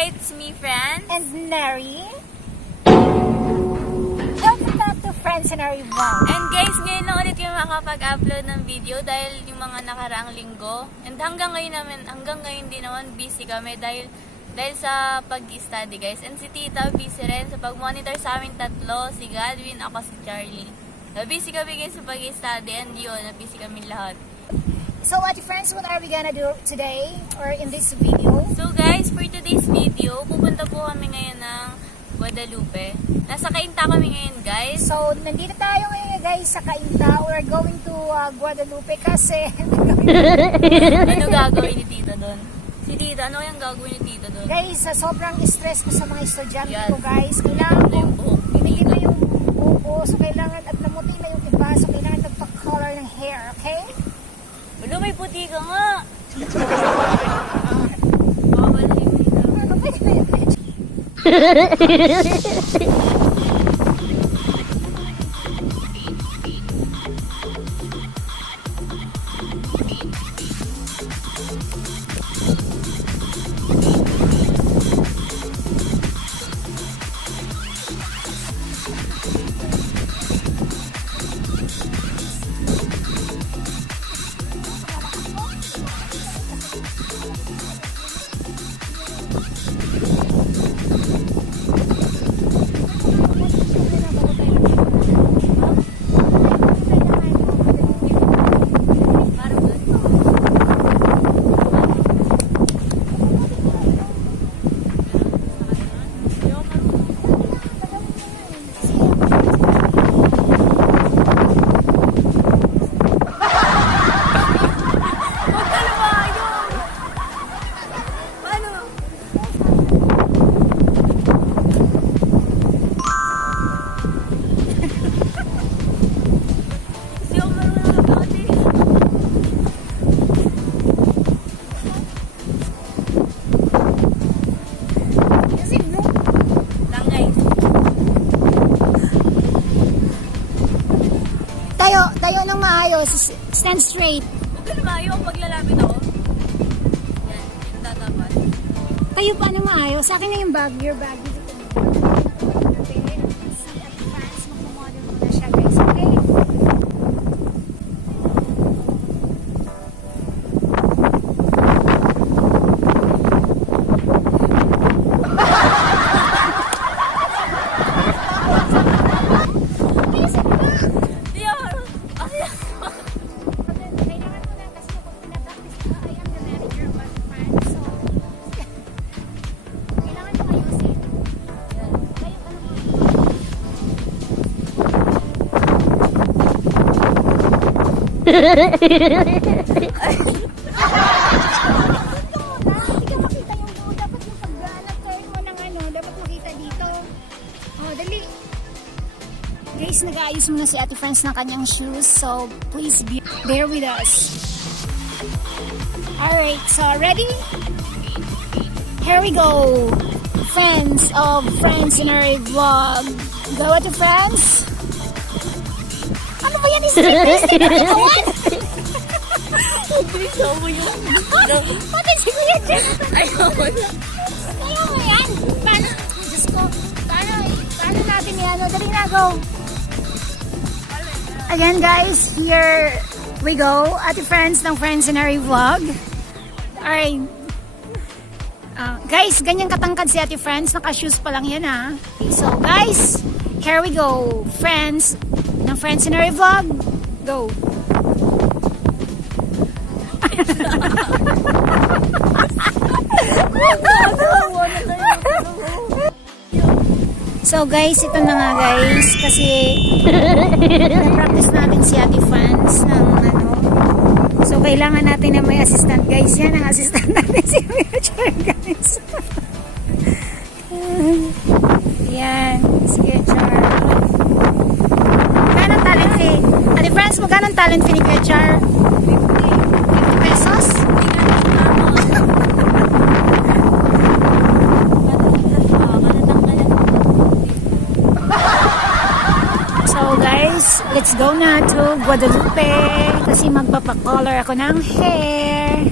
Hi, it's me, Fran. And Mary. Welcome back to Friends and Our Vlog. And guys, ngayon lang ulit yung makapag-upload ng video dahil yung mga nakaraang linggo. And hanggang ngayon din naman busy kami dahil sa pag-study guys. And si Tita busy rin sa pag-monitor sa amin tatlo, si Godwin, ako si Charlie. Busy kami guys sa pag-study and yun, busy kami lahat. So what friends, what are we gonna do today or in this video? So guys, for today's video, pupunta po kami ngayon ng Guadalupe. Nasa Cainta kami ngayon guys. So nandito tayo ngayon guys sa Cainta. We're going to Guadalupe kasi Ano gagawin ni Tita doon? Si Tita, ano yung gagawin ni Tita doon? guys, sobrang stress ko sa mga estudyante Yan. ko guys. Kailangan ko Yung buhok. binigyan na yung buko. So kailangan at namuti na yung iba. So kailangan nagpa-color ng hair, okay? Wala, may puti ka nga. Bawal yun. Ano ba yun? Tayo ng maayos. Stand straight. Huwag ka naman, yung paglalapit ako. Yan, yung tatapat. Tayo pa ng maayos. Sa akin na yung bag. Your bag. Dito ko. Okay. Si at France. Magmamodel muna siya guys. Okay? Di ako. Kailangan ko na kasi kung pinapractice ko, I am the manager of our friends. So, kailangan mo ayusin. Kayo, ano mo? Hindi ka makita yung buo. Dapat yung pag-turn mo ng ano, dapat makita dito. Oh, dali. Guys, nag-aayos muna si Ate Friends ng kanyang shoes. So, please bear with us. Alright, so ready? Here we go. Friends of Friends in our vlog. Go Ate Friends. Ano ba yan? Straight face? Gusto mo yung... Pati si Kuya Jonathan. Ayaw mo na. Ayaw mo yan. Paano? Diyos ko. Paano natin yan? Dali na, go. Again guys, here we go. Ate Friends ng Friends in our vlog. Alright. Guys, ganyan katangkad si Ate Friends. Naka-shoes pa lang yan ha. Okay, so guys, here we go. Friends ng Friends in our vlog. Go. So guys, ito na nga guys kasi na-practice natin si Ate Friends ng ano. So kailangan natin na may assistant guys. Yan ang assistant natin si Richard guys. Yan, si Richard. Magkano talent fee? Ate Friends, magkano talent fee ni Richard? 50 pesos? So guys, let's go na to Guadalupe kasi magpapakolor ako ng hair.